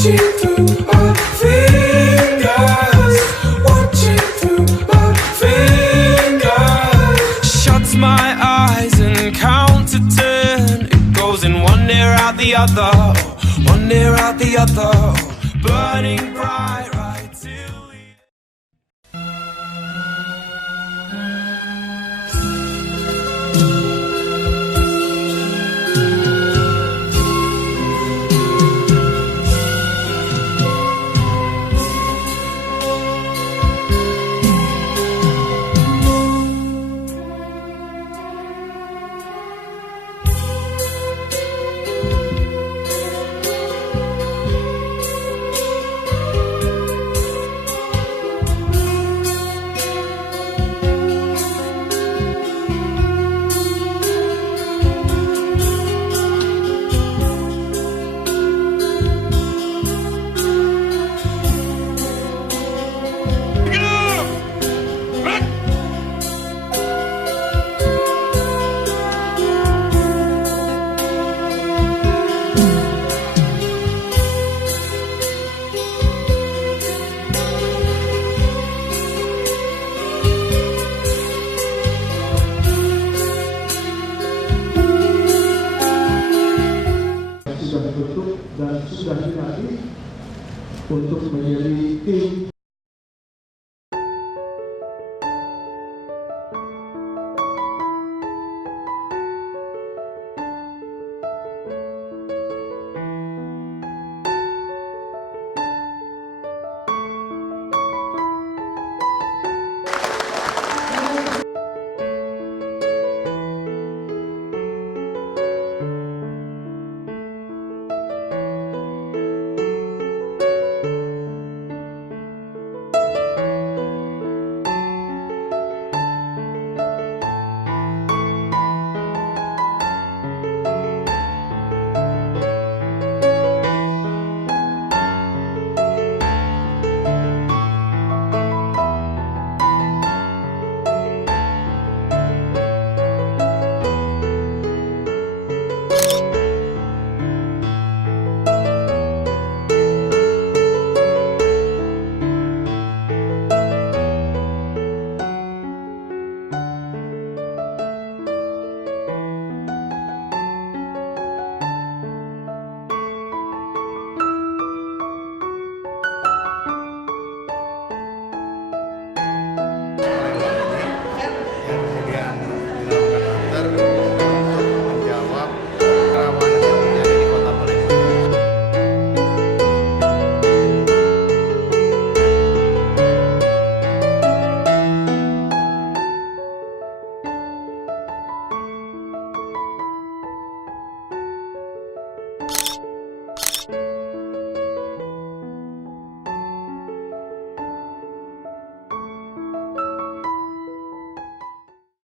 Watching through my fingers, watching through my fingers. Shuts my eyes and count to 10. It goes in one ear out the other, one ear out the other, burning bright right till the sudah ditutup dan sudah dilatih untuk menjadi tim